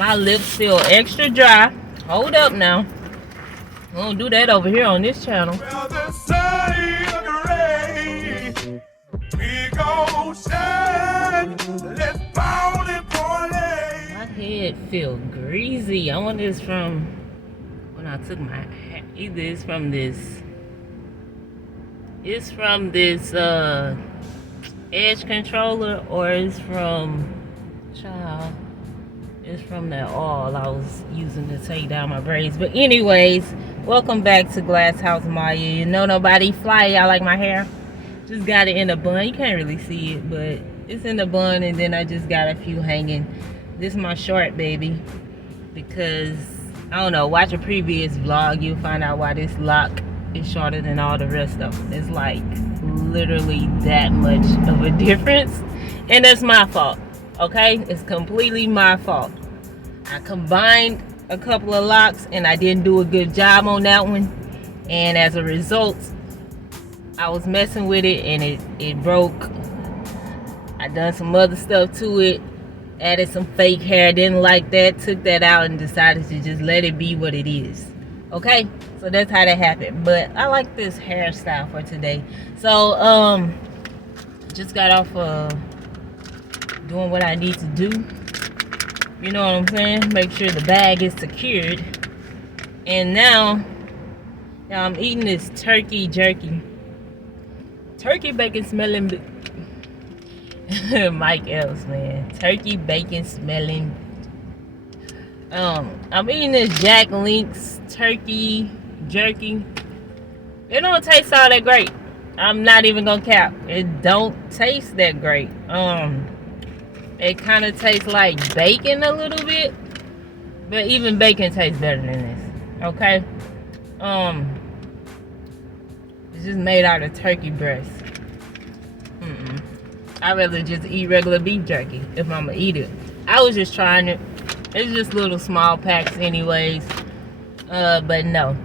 My lips feel extra dry. Hold up now. We don't do that over here on this channel. Well, the sun is gray. We gon' shine. Let's pound it for it. My head feel greasy. I wonder if it's from when I took my hat. Either it's from this. It's from this edge controller, or it's from child. It's from that oil I was using to take down my braids. But anyways, welcome back to Glass House Maya. You know nobody fly. I like my hair. Just got it in a bun. You can't really see it, but it's in the bun, and then I just got a few hanging. This is my short baby because I don't know. Watch a previous vlog. You'll find out why this lock is shorter than all the rest of them. It's like literally that much of a difference, and that's my fault. Okay, it's completely my fault. I combined a couple of locks and I didn't do a good job on that one, and as a result I was messing with it and it broke. I done some other stuff to it, added some fake hair, didn't like that, took that out and decided to just let it be what it is. Okay, so that's how that happened. But I like this hairstyle for today. So just got off doing what I need to do. You know what I'm saying? Make sure the bag is secured. And now I'm eating this turkey jerky. Turkey bacon smelling Mike Else, man. Turkey bacon smelling. I'm eating this Jack Link's turkey jerky. It don't taste all that great. I'm not even gonna cap. It don't taste that great. It kind of tastes like bacon a little bit, but even bacon tastes better than this. Okay. It's just made out of turkey breast. I'd rather just eat regular beef jerky if I'm gonna eat it. I was just trying it. It's just little small packs anyways. But no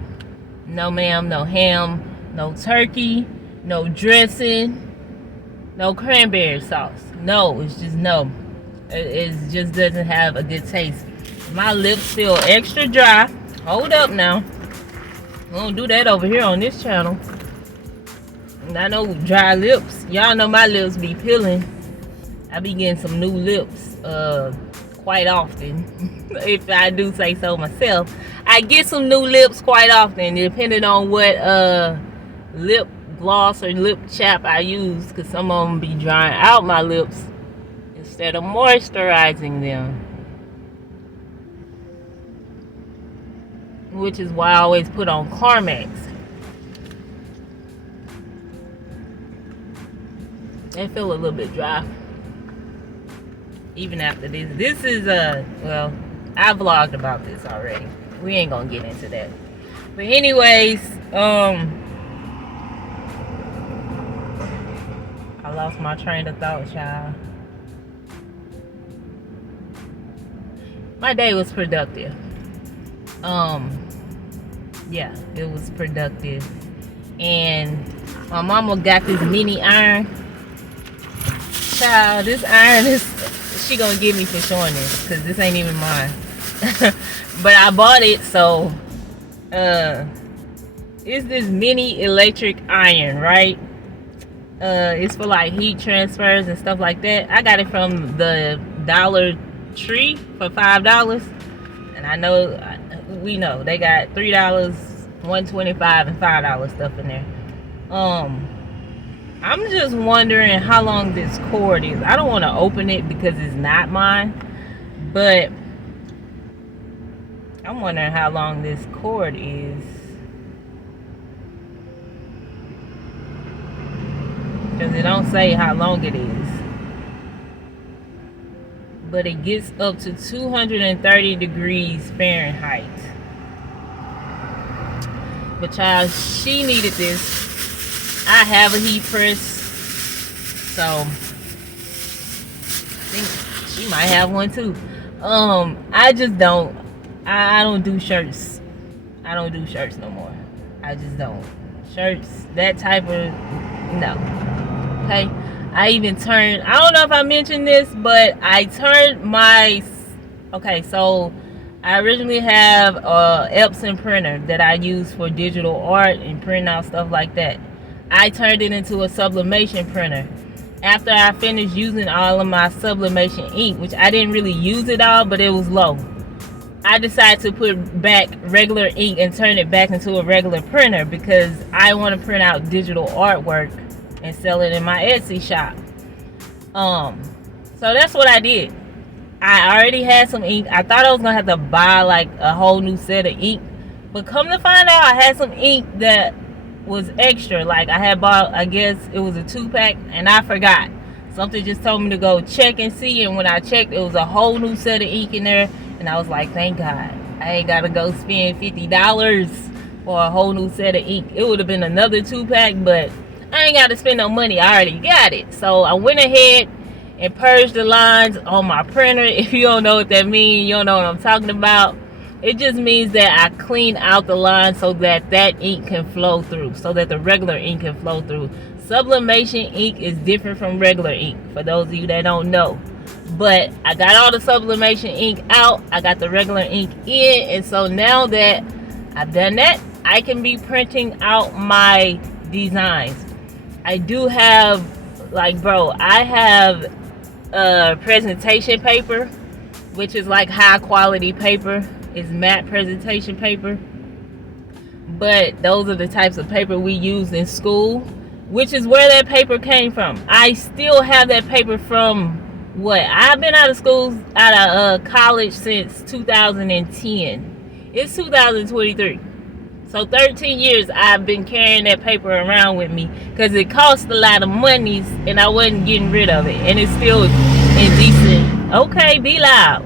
ma'am, no ham, no turkey, no dressing, no cranberry sauce. No, it's just no. It just doesn't have a good taste. My lips feel extra dry. Hold up now. We don't do that over here on this channel. I know dry lips. Y'all know my lips be peeling. I be getting some new lips quite often. If I do say so myself. I get some new lips quite often, depending on what lip gloss or lip chap I use, because some of them be drying out my lips instead of moisturizing them, which is why I always put on Carmex. They feel a little bit dry even after this. This is well, I vlogged about this already. We ain't gonna get into that. But anyways, I lost my train of thought, child. My day was productive. Yeah, it was productive. And my mama got this mini iron. Child, this iron is, she gonna give me for showing this, because this ain't even mine. But I bought it, so it's this mini electric iron, right? It's for like heat transfers and stuff like that. I got it from the Dollar Tree for $5, and I know, we know they got $3, $1.25, and $5 stuff in there. I'm just wondering how long this cord is. I don't want to open it because it's not mine, but I'm wondering how long this cord is, because it don't say how long it is. But it gets up to 230 degrees Fahrenheit. But child, she needed this. I have a heat press, so I think she might have one too. I just don't. I don't do shirts. I don't do shirts no more. I just don't. Shirts, that type of, no. Okay. I even turned, I don't know if I mentioned this, but I turned my Okay, so I originally have a Epson printer that I use for digital art and print out stuff like that. I turned it into a sublimation printer. After I finished using all of my sublimation ink, which I didn't really use it all, but it was low, I decided to put back regular ink and turn it back into a regular printer because I want to print out digital artwork and sell it in my Etsy shop. So that's what I did. I already had some ink. I thought I was gonna have to buy like a whole new set of ink, but come to find out, I had some ink that was extra. Like I had bought, I guess it was a 2-pack, and I forgot. Something just told me to go check and see, and when I checked, it was a whole new set of ink in there, and I was like, thank God, I ain't gotta go spend $50 for a whole new set of ink. It would have been another 2-pack, but I ain't gotta spend no money. I already got it. So I went ahead and purge the lines on my printer. If you don't know what that means, you don't know what I'm talking about. It just means that I clean out the line so that that ink can flow through, so that the regular ink can flow through. Sublimation ink is different from regular ink, for those of you that don't know. But I got all the sublimation ink out, I got the regular ink in, and so now that I've done that, I can be printing out my designs. I do have, like, bro, I have presentation paper, which is like high quality paper. It's matte presentation paper, but those are the types of paper we use in school, which is where that paper came from. I still have that paper from what, I've been out of college since 2010. It's 2023, so 13 years I've been carrying that paper around with me because it cost a lot of money and I wasn't getting rid of it, and it's still in decent, okay, be loud,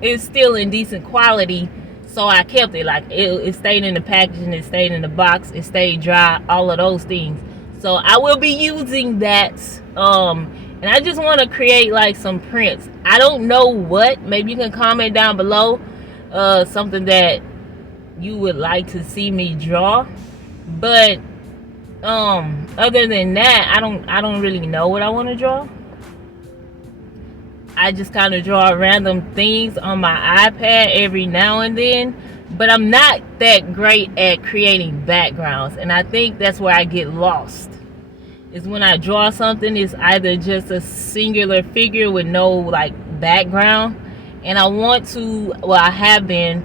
it's still in decent quality, so I kept it. Like it stayed in the packaging, it stayed in the box, it stayed dry, all of those things. So I will be using that, and I just want to create like some prints. I don't know what, maybe you can comment down below something that you would like to see me draw, but other than that, I don't really know what I want to draw. I just kind of draw random things on my iPad every now and then, but I'm not that great at creating backgrounds, and I think that's where I get lost. Is when I draw something, it's either just a singular figure with no like background, and I want to, well, I have been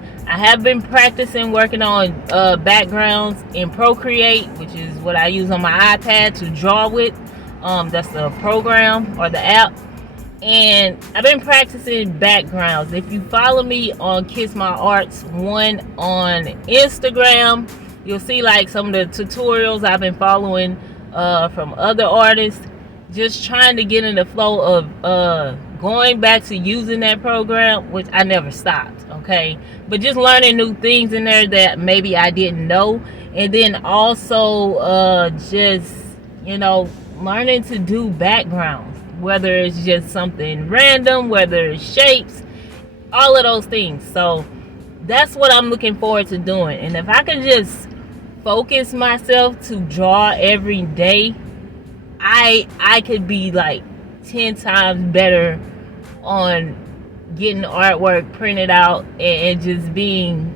practicing working on backgrounds in Procreate, which is what I use on my iPad to draw with. That's the program or the app. And I've been practicing backgrounds. If you follow me on Kiss My Arts 1 on Instagram, you'll see like some of the tutorials I've been following from other artists, just trying to get in the flow of going back to using that program, which I never stopped, okay, but just learning new things in there that maybe I didn't know, and then also just, you know, learning to do backgrounds, whether it's just something random, whether it's shapes, all of those things. So that's what I'm looking forward to doing. And if I can just focus myself to draw every day, I could be like 10 times better on getting artwork printed out and just being,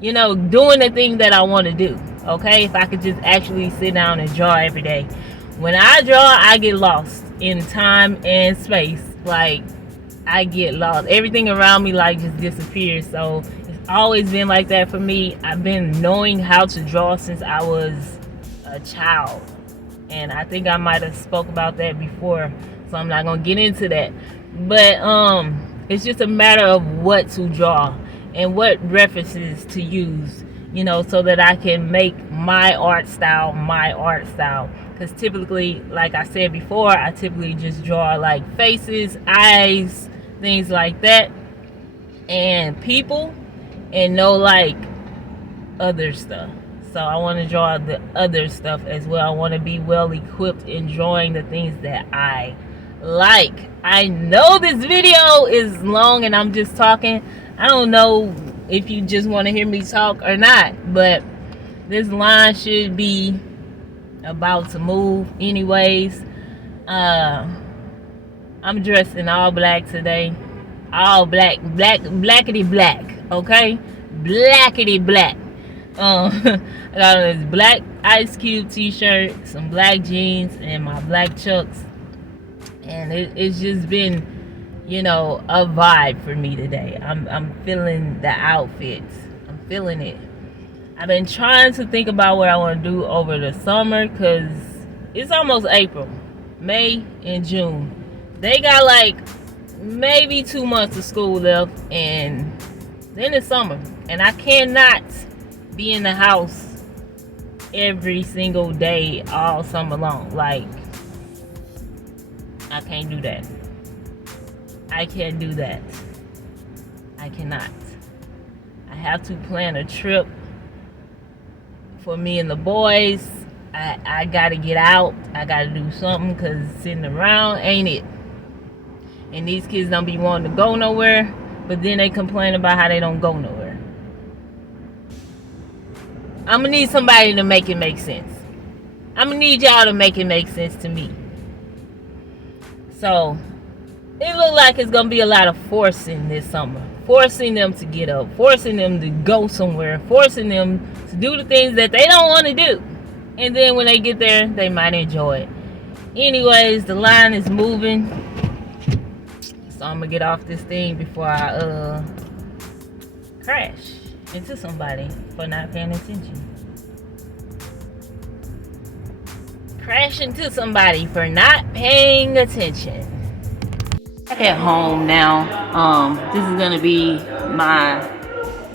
you know, doing the thing that I want to do. Okay, if I could just actually sit down and draw every day. When I draw, I get lost in time and space. Like, I get lost. Everything around me like just disappears. So it's always been like that for me. I've been knowing how to draw since I was a child, and I think I might have spoke about that before, so I'm not gonna get into that. But it's just a matter of what to draw and what references to use, you know, so that I can make my art style. Because typically, like I said before, I typically just draw like faces, eyes, things like that, and people, and no like other stuff. So I want to draw the other stuff as well. I want to be well equipped in drawing the things that I like. I know this video is long and I'm just talking. I don't know if you just want to hear me talk or not, but this line should be about to move anyways. I'm dressed in all black today. All black, blackity black, okay? Blackity black. I got on this black Ice Cube t-shirt, some black jeans, and my black chucks. And it's just been, a vibe for me today. I'm feeling the outfits. I'm feeling it. I've been trying to think about what I want to do over the summer because it's almost April, May, and June. They got like maybe 2 months of school left, and then it's summer. And I cannot be in the house every single day all summer long. Like, I can't do that. I can't do that. I cannot. I have to plan a trip for me and the boys. I gotta get out. I gotta do something because sitting around ain't it. And these kids don't be wanting to go nowhere, but then they complain about how they don't go nowhere. I'm gonna need somebody to make it make sense. I'm gonna need y'all to make it make sense to me. So it look like it's gonna be a lot of forcing this summer. Forcing them to get up, forcing them to go somewhere, forcing them to do the things that they don't want to do. And then when they get there, they might enjoy it. Anyways, the line is moving. So I'm gonna get off this thing before I crash into somebody for not paying attention. Crash into somebody for not paying attention. Back at home now. This is gonna be my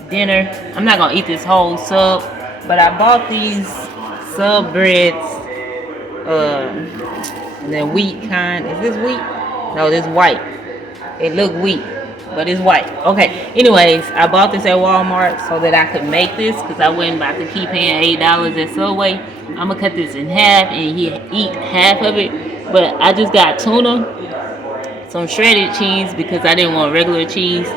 dinner. I'm not gonna eat this whole sub, but I bought these sub breads. And then wheat kind. Is this wheat? No, this white. It look wheat, but it's white. Okay. Anyways, I bought this at Walmart so that I could make this because I wasn't about to keep paying $8 at Subway. I'm gonna cut this in half and eat half of it. But I just got tuna, some shredded cheese because I didn't want regular cheese,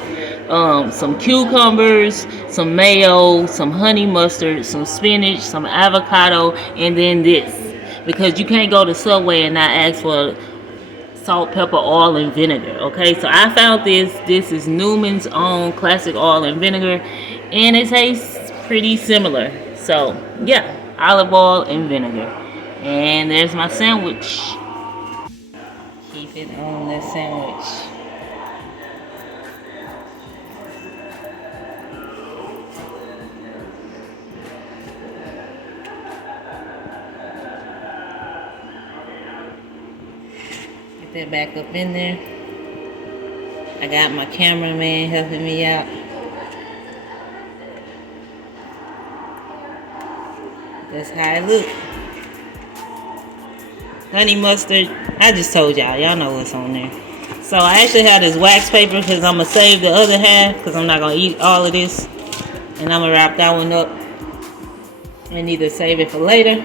some cucumbers, some mayo, some honey mustard, some spinach, some avocado, and then this. Because you can't go to Subway and not ask for salt, pepper, oil, and vinegar. Okay, so I found this. This is Newman's own classic oil and vinegar, and it tastes pretty similar. So yeah, olive oil and vinegar. And there's my sandwich. Keep it on the sandwich. Get that back up in there. I got my cameraman helping me out. That's how it look. Honey mustard. I just told y'all know what's on there. So I actually have this wax paper because I'm going to save the other half because I'm not going to eat all of this. And I'm going to wrap that one up and either save it for later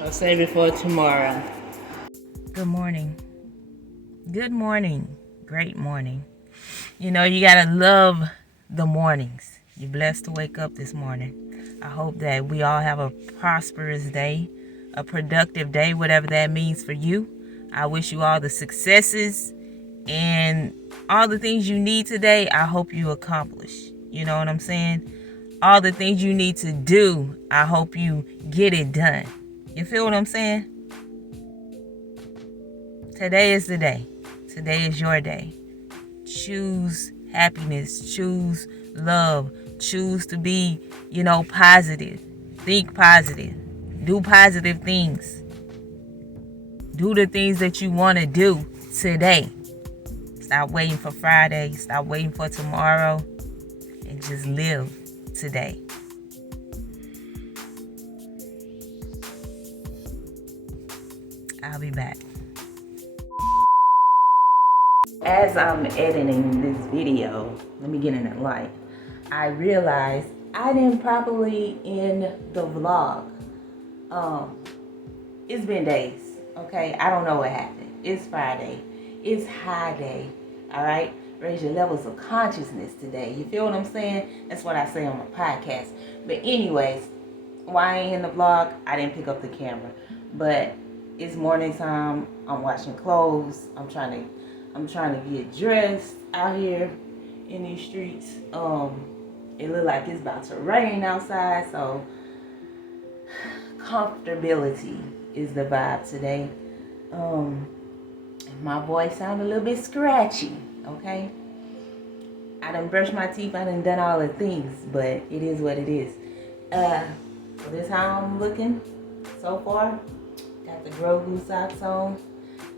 or save it for tomorrow. Good morning. Good morning. Great morning. You know, you got to love the mornings. You're blessed to wake up this morning. I hope that we all have a prosperous day, a productive day, whatever that means for you. I wish you all the successes and all the things you need today. I hope you accomplish. You know what I'm saying? All the things you need to do, I hope you get it done. You feel what I'm saying? Today is the day. Today is your day. Choose happiness. Choose love. Choose to be, positive. Think positive. Do positive things. Do the things that you want to do today. Stop waiting for Friday. Stop waiting for tomorrow. And just live today. I'll be back. As I'm editing this video, let me get in that light. I realized I didn't properly end the vlog. It's been days, okay? I don't know what happened. It's Friday. It's high day, all right? Raise your levels of consciousness today. You feel what I'm saying? That's what I say on my podcast. But anyways, why I ain't in the vlog, I didn't pick up the camera. But It's morning time. I'm washing clothes. I'm trying to get dressed out here in these streets. It look like it's about to rain outside, so comfortability is the vibe today. My voice sound a little bit scratchy, okay? I done brushed my teeth, I done all the things, but it is what it is. So this how I'm looking so far. Got the Grogu socks on.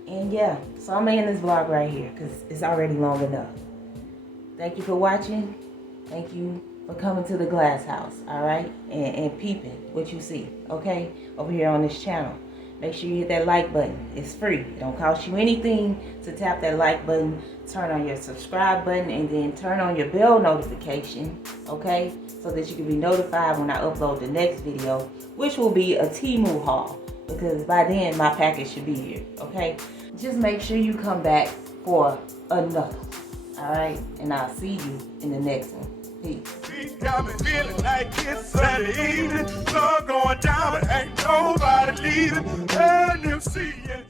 And yeah, so I'm gonna end this vlog right here because it's already long enough. Thank you for watching. Thank you for coming to the glass house, all right? And peeping what you see, okay? Over here on this channel. Make sure you hit that like button. It's free. It don't cost you anything to tap that like button. Turn on your subscribe button and then turn on your bell notification, okay? So that you can be notified when I upload the next video, which will be a Temu haul. Because by then my package should be here, okay? Just make sure you come back for another, all right? And I'll see you in the next one. Peace. Got me feeling like it's Sunday evening. Sun going down, but ain't nobody leaving. And you see it.